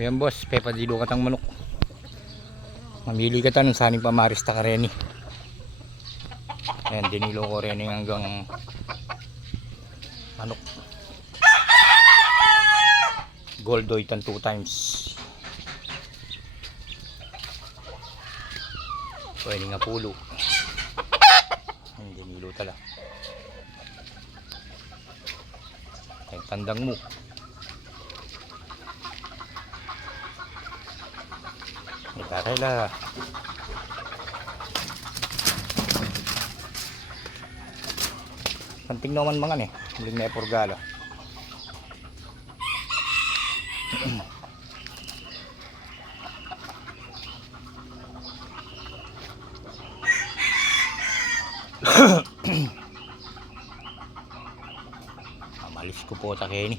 Ayan boss, pepa dilo katang manok. Mamili ka tanong saning pamarista ka rin eh. Ayan, dinilo ko rin hanggang manok. Goldoy tan 2 times. Pwede nga pulo. Ayan, dinilo tala. Ayan, tandang mo. Ikarela. Kanting naman mga ne, muling na epurgalo. Amalis ko po sa Kenny.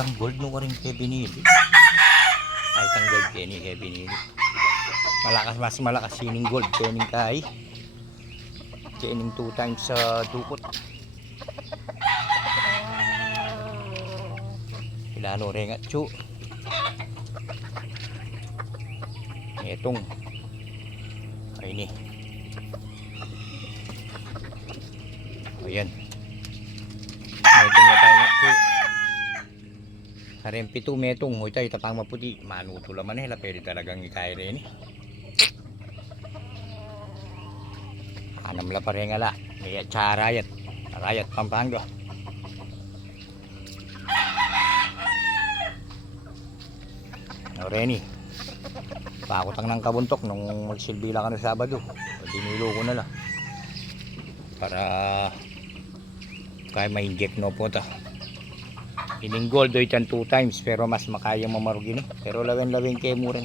Itang gold no ka rin kaya binili. Ay, itang gold Kenny kaya binili. Malakas, mas malakas sining gold Kenny kay. Kenny 2 times sa dukot. Ilano rin at chu. Itong ay ni. Ayan. Itong na tayo at chu. Harempi to metong hoy tayo tapang maputi manuto laman nila pero talagang ikay rin eh. Anam la pa rin ala may charayat rayat Pampanga. Reni pakutang ng kabuntok nung magsilbi lang ka na Sabado dinilo ko na lang para kaya ma-inject no po ta. Ining gold doy tan 2 times pero mas makaya mamarugin eh. Pero lawin-lawin kay mo rin.